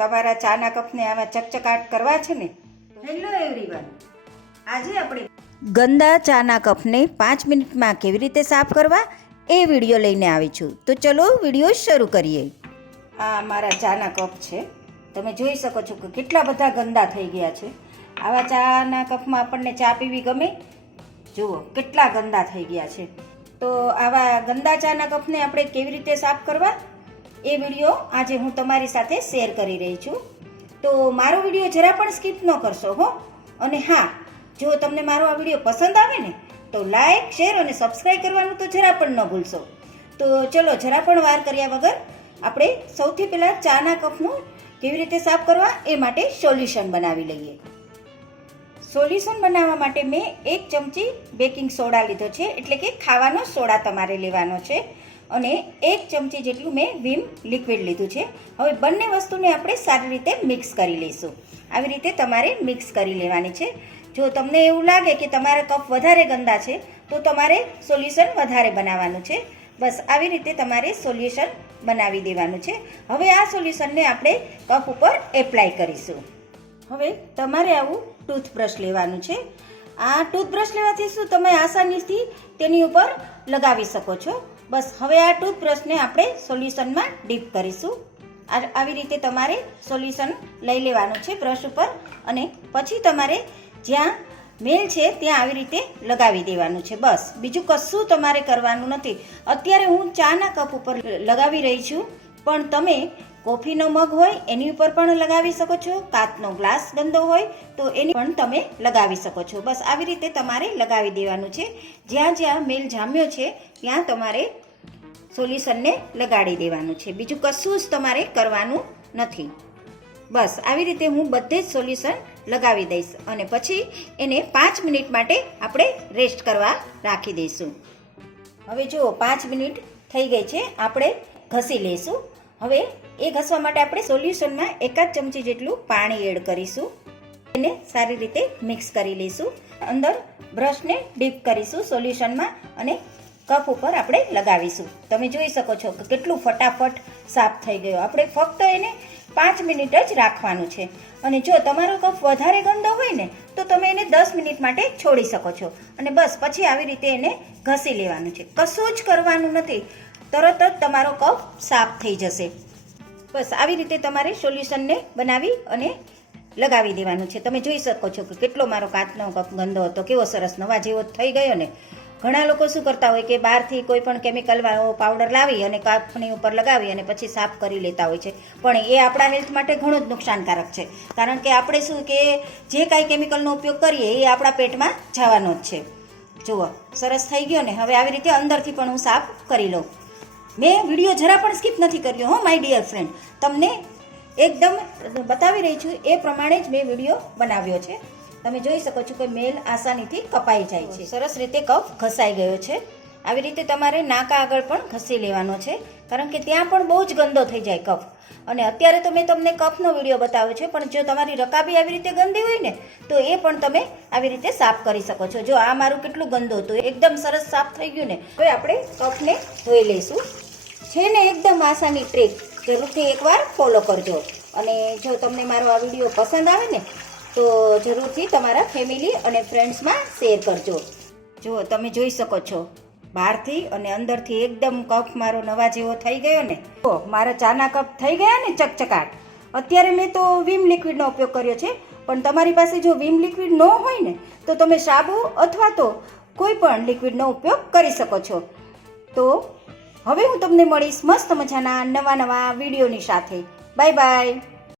તમારા ચાના કપને આવા ચકચકાટ કરવા છે ને. હેલો એવરીવન, આજે આપણે ગંદા ચાના કપને 5 મિનિટમાં કેવી રીતે સાફ કરવા એ વિડીયો લઈને આવી છું. તો ચલો વિડીયો શરૂ કરીએ. આ મારા ચાના કપ છે. તમે જોઈ શકો છો કે કેટલા બધા ગંદા થઈ ગયા છે. આવા ચાના કપમાં આપણને ચા પીવી ગમે? જુઓ કેટલા ગંદા થઈ ગયા છે. તો આવા ગંદા ચાના કપને આપણે કેવી રીતે સાફ કરવા એ વિડીયો આજે હું તમારી સાથે શેર કરી રહી છું. તો મારો વિડીયો જરા પણ સ્કીપ ન કરશો હો. અને હા, જો તમને મારો આ વિડીયો પસંદ આવે ને તો લાઈક, શેર અને સબસ્ક્રાઈબ કરવાનું તો જરા પણ ન ભૂલશો. તો ચલો જરા પણ વાર કર્યા વગર આપણે સૌથી પહેલાં ચાના કપનું કેવી રીતે સાફ કરવા એ માટે સોલ્યુશન બનાવી લઈએ. સોલ્યુશન બનાવવા માટે મેં 1 ચમચી બેકિંગ સોડા લીધો છે, એટલે કે ખાવાનો સોડા તમારે લેવાનો છે. અને 1 ચમચી જેટલું મેં વિમ લિક્વિડ લીધું છે. હવે બંને વસ્તુને આપણે સારી રીતે મિક્સ કરી લઈશું. આવી રીતે તમારે મિક્સ કરી લેવાની છે. જો તમને એવું લાગે કે તમારા કપ વધારે ગંદા છે તો તમારે સોલ્યુશન વધારે બનાવવાનું છે. બસ આવી રીતે તમારે સોલ્યુશન બનાવી દેવાનું છે. હવે આ સોલ્યુશનને આપણે કપ ઉપર એપ્લાય કરીશું. હવે તમારે આવું ટૂથબ્રશ લેવાનું છે. આ ટૂથબ્રશ લેવાથી શું તમે આસાનીથી તેની ઉપર લગાવી શકો છો. બસ હવે આ ટૂથબ્રશને આપણે સોલ્યુશનમાં ડીપ કરીશું. આવી રીતે તમારે સોલ્યુશન લઈ લેવાનું છે બ્રશ ઉપર, અને પછી તમારે જ્યાં મેલ છે ત્યાં આવી રીતે લગાવી દેવાનું છે. બસ બીજું કશું તમારે કરવાનું નથી. અત્યારે હું ચાના કપ ઉપર લગાવી રહી છું, પણ તમે કોફીનો મગ હોય એની ઉપર પણ લગાવી શકો છો. કાચનો ગ્લાસ ગંદો હોય તો એની પણ તમે લગાવી શકો છો. બસ આવી રીતે તમારે લગાવી દેવાનું છે. જ્યાં જ્યાં મેલ જામ્યો છે ત્યાં તમારે સોલ્યુશનને લગાડી દેવાનું છે. બીજું કશું જ તમારે કરવાનું નથી. બસ આવી રીતે હું બધે જ સોલ્યુશન લગાવી દઈશ અને પછી એને 5 મિનિટ માટે આપણે રેસ્ટ કરવા રાખી દઈશું. હવે જુઓ 5 મિનિટ થઈ ગઈ છે. આપણે ઘસી લઈશું. હવે એ ઘસવા માટે આપણે સોલ્યુશનમાં 1 ચમચી જેટલું પાણી એડ કરીશું. એને સારી રીતે મિક્સ કરી લઈશું. અંદર બ્રશને ડીપ કરીશું સોલ્યુશનમાં અને કપ ઉપર આપણે લગાવીશું. તમે જોઈ શકો છો કે કેટલું ફટાફટ સાફ થઈ ગયો. આપણે ફક્ત એને 5 મિનિટ જ રાખવાનું છે. અને જો તમારો કપ વધારે ગંદો હોય ને તો તમે એને 10 મિનિટ માટે છોડી શકો છો. અને બસ પછી આવી રીતે એને ઘસી લેવાનું છે. કશું જ કરવાનું નથી. તરત જ તમારો કપ સાફ થઈ જશે. બસ આવી રીતે તમારે સોલ્યુશનને બનાવી અને લગાવી દેવાનું છે. તમે જોઈ શકો છો કે કેટલો મારો કાચનો કપ ગંદો હતો, કેવો સરસ નવા જેવો થઈ ગયો ને. ઘણા લોકો શું કરતા હોય કે બહારથી કોઈ પણ કેમિકલવાળો પાવડર લાવી અને કપની ઉપર લગાવી અને પછી સાફ કરી લેતા હોય છે. પણ એ આપણા હેલ્થ માટે ઘણું જ નુકસાનકારક છે. કારણ કે આપણે શું કે જે કાંઈ કેમિકલનો ઉપયોગ કરીએ એ આપણા પેટમાં જવાનો જ છે. જુઓ સરસ થઈ ગયો ને. હવે આવી રીતે અંદરથી પણ હું સાફ કરી લઉં. મેં વિડીયો જરા પણ સ્કીપ નથી કર્યો હો માય ડિયર ફ્રેન્ડ. તમને એકદમ બતાવી રહી છું એ પ્રમાણે જ મેં વિડીયો બનાવ્યો છે. તમે જોઈ શકો છો કે મેલ આસાનીથી કપાઈ જાય છે. સરસ રીતે કપ ઘસાઈ ગયો છે. આવી રીતે તમારે નાકા આગળ પણ ઘસી લેવાનો છે, કારણ કે ત્યાં પણ બહુ જ ગંદો થઈ જાય કપ. અને અત્યારે તો મેં તમને કપનો વિડીયો બતાવ્યો છે, પણ જો તમારી રકાબી આવી રીતે ગંદી હોય ને તો એ પણ તમે આવી રીતે સાફ કરી શકો છો. જો આ મારું કેટલું ગંદુ હતું, એકદમ સરસ સાફ થઈ ગયું ને. હવે આપણે કપને ધોઈ લઈશું. છે ને એકદમ આસાની ટ્રીક, જરૂરથી એકવાર ફોલો કરજો. અને જો તમને મારો આ વિડીયો પસંદ આવે ને તો જરૂરથી તમારા ફેમિલી અને ફ્રેન્ડ્સમાં શેર કરજો. જો તમે જોઈ શકો છો બહારથી અને અંદરથી એકદમ કપ મારો નવા જેવો થઈ ગયો ને. તો મારા ચાના કપ થઈ ગયા ને ચકચકાટ. અત્યારે મેં તો વિમ લિક્વિડનો ઉપયોગ કર્યો છે, પણ તમારી પાસે જો વિમ લિક્વિડ ન હોય ને તો તમે સાબુ અથવા તો કોઈ પણ લિક્વિડનો ઉપયોગ કરી શકો છો. તો હવે હું તમને મળીશ મસ્ત મજાના નવા વિડીયોની સાથે. Bye bye.